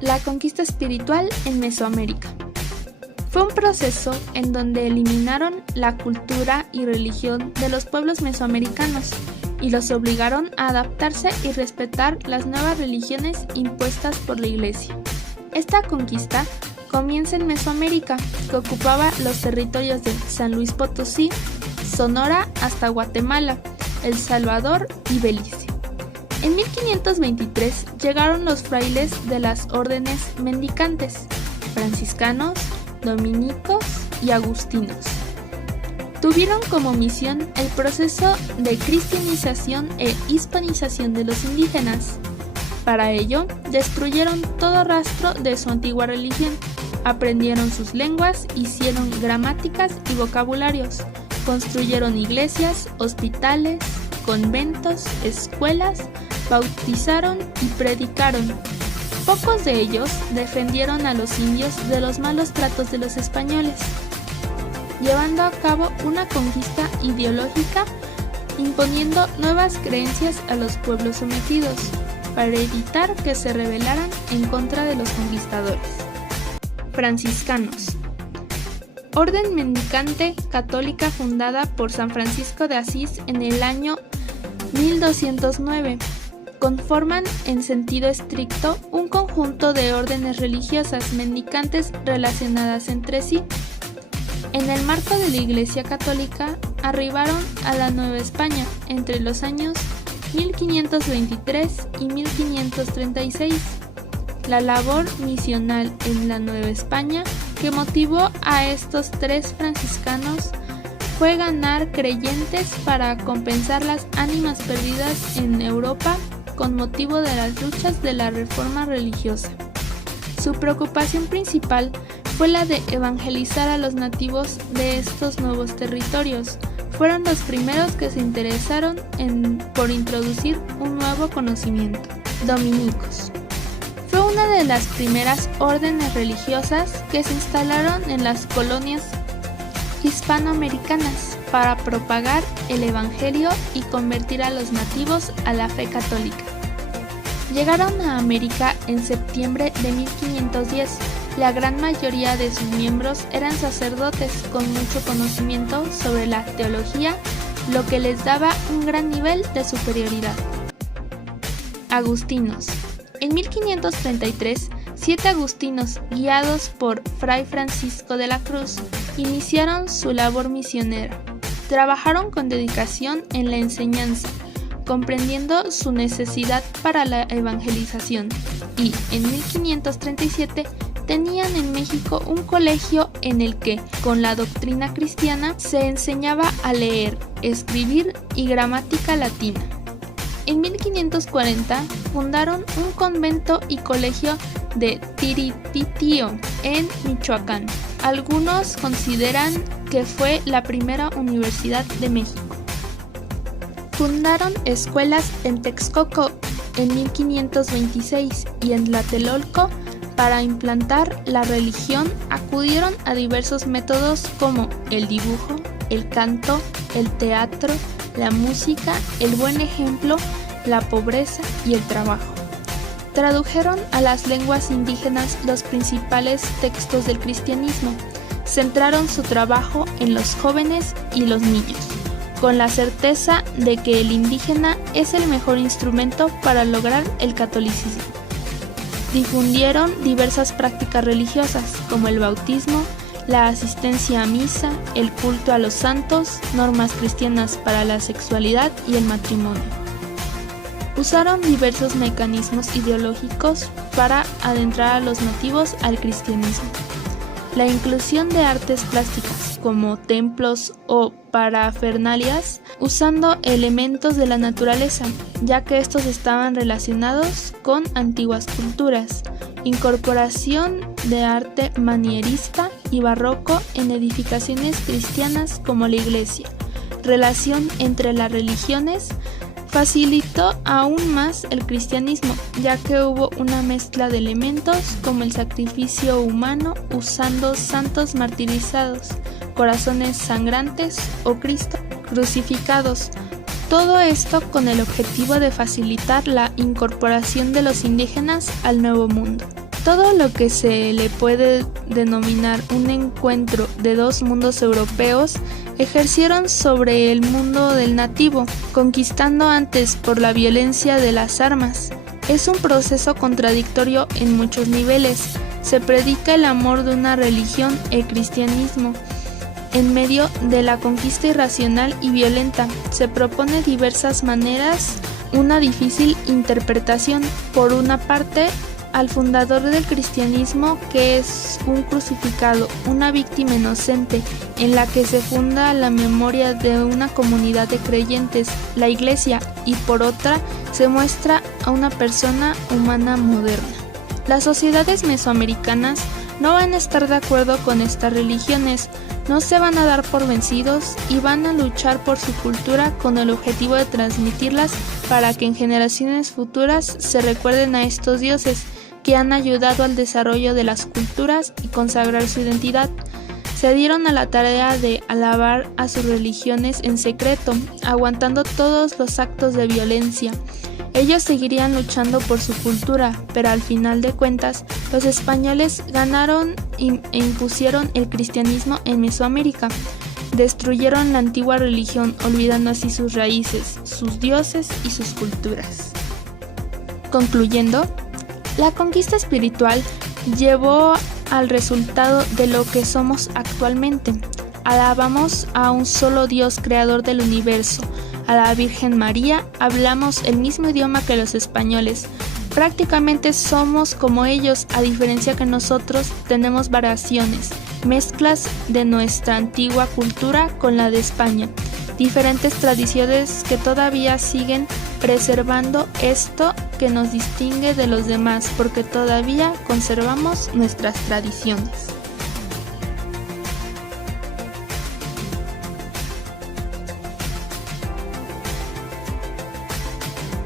La conquista espiritual en Mesoamérica. Fue un proceso en donde eliminaron la cultura y religión de los pueblos mesoamericanos y los obligaron a adaptarse y respetar las nuevas religiones impuestas por la Iglesia. Esta conquista comienza en Mesoamérica, que ocupaba los territorios de San Luis Potosí, Sonora hasta Guatemala, El Salvador y Belice. En 1523 llegaron los frailes de las órdenes mendicantes, franciscanos, dominicos y agustinos. Tuvieron como misión el proceso de cristianización e hispanización de los indígenas. Para ello, destruyeron todo rastro de su antigua religión, aprendieron sus lenguas, hicieron gramáticas y vocabularios, construyeron iglesias, hospitales, conventos, escuelas, bautizaron y predicaron. Pocos de ellos defendieron a los indios de los malos tratos de los españoles, llevando a cabo una conquista ideológica, imponiendo nuevas creencias a los pueblos sometidos, para evitar que se rebelaran en contra de los conquistadores. Franciscanos. Orden mendicante católica fundada por San Francisco de Asís en el año 1209. Conforman en sentido estricto un conjunto de órdenes religiosas mendicantes relacionadas entre sí. En el marco de la Iglesia Católica arribaron a la Nueva España entre los años 1523 y 1536. La labor misional en la Nueva España que motivó a estos tres franciscanos fue ganar creyentes para compensar las ánimas perdidas en Europa con motivo de las luchas de la reforma religiosa. Su preocupación principal fue la de evangelizar a los nativos de estos nuevos territorios. Fueron los primeros que se interesaron por introducir un nuevo conocimiento. Dominicos. Fue una de las primeras órdenes religiosas que se instalaron en las colonias hispanoamericanas para propagar el evangelio y convertir a los nativos a la fe católica. Llegaron a América en septiembre de 1510. La gran mayoría de sus miembros eran sacerdotes con mucho conocimiento sobre la teología, lo que les daba un gran nivel de superioridad. Agustinos. En 1533, 7 agustinos, guiados por Fray Francisco de la Cruz, iniciaron su labor misionera. Trabajaron con dedicación en la enseñanza, comprendiendo su necesidad para la evangelización, y en 1537 tenían en México un colegio en el que, con la doctrina cristiana, se enseñaba a leer, escribir y gramática latina. En 1540 fundaron un convento y colegio de Tiripitío en Michoacán. Algunos consideran que fue la primera universidad de México. Fundaron escuelas en Texcoco en 1526 y en Tlatelolco. Para implantar la religión acudieron a diversos métodos como el dibujo, el canto, el teatro, la música, el buen ejemplo, la pobreza y el trabajo. Tradujeron a las lenguas indígenas los principales textos del cristianismo. Centraron su trabajo en los jóvenes y los niños, con la certeza de que el indígena es el mejor instrumento para lograr el catolicismo. Difundieron diversas prácticas religiosas como el bautismo, la asistencia a misa, el culto a los santos, normas cristianas para la sexualidad y el matrimonio. Usaron diversos mecanismos ideológicos para adentrar a los nativos al cristianismo. La inclusión de artes plásticas como templos o parafernalias, usando elementos de la naturaleza, ya que estos estaban relacionados con antiguas culturas. Incorporación de arte manierista y barroco en edificaciones cristianas como la iglesia. Relación entre las religiones facilitó aún más el cristianismo, ya que hubo una mezcla de elementos como el sacrificio humano usando santos martirizados, corazones sangrantes o Cristo crucificados. Todo esto con el objetivo de facilitar la incorporación de los indígenas al nuevo mundo. Todo lo que se le puede denominar un encuentro de dos mundos europeos ejercieron sobre el mundo del nativo, conquistando antes por la violencia de las armas. Es un proceso contradictorio en muchos niveles. Se predica el amor de una religión, el cristianismo. En medio de la conquista irracional y violenta, se propone diversas maneras, una difícil interpretación. Por una parte, al fundador del cristianismo, que es un crucificado, una víctima inocente, en la que se funda la memoria de una comunidad de creyentes, la Iglesia, y por otra, se muestra a una persona humana moderna. Las sociedades mesoamericanas no van a estar de acuerdo con estas religiones, no se van a dar por vencidos y van a luchar por su cultura con el objetivo de transmitirlas para que en generaciones futuras se recuerden a estos dioses que han ayudado al desarrollo de las culturas y consagrar su identidad. Se dieron a la tarea de alabar a sus religiones en secreto, aguantando todos los actos de violencia. Ellos seguirían luchando por su cultura, pero al final de cuentas, los españoles ganaron e impusieron el cristianismo en Mesoamérica. Destruyeron la antigua religión, olvidando así sus raíces, sus dioses y sus culturas. Concluyendo, la conquista espiritual llevó al resultado de lo que somos actualmente. Alabamos a un solo Dios creador del universo, a la Virgen María, hablamos el mismo idioma que los españoles. Prácticamente somos como ellos, a diferencia que nosotros tenemos variaciones, mezclas de nuestra antigua cultura con la de España, diferentes tradiciones que todavía siguen preservando esto que nos distingue de los demás, porque todavía conservamos nuestras tradiciones.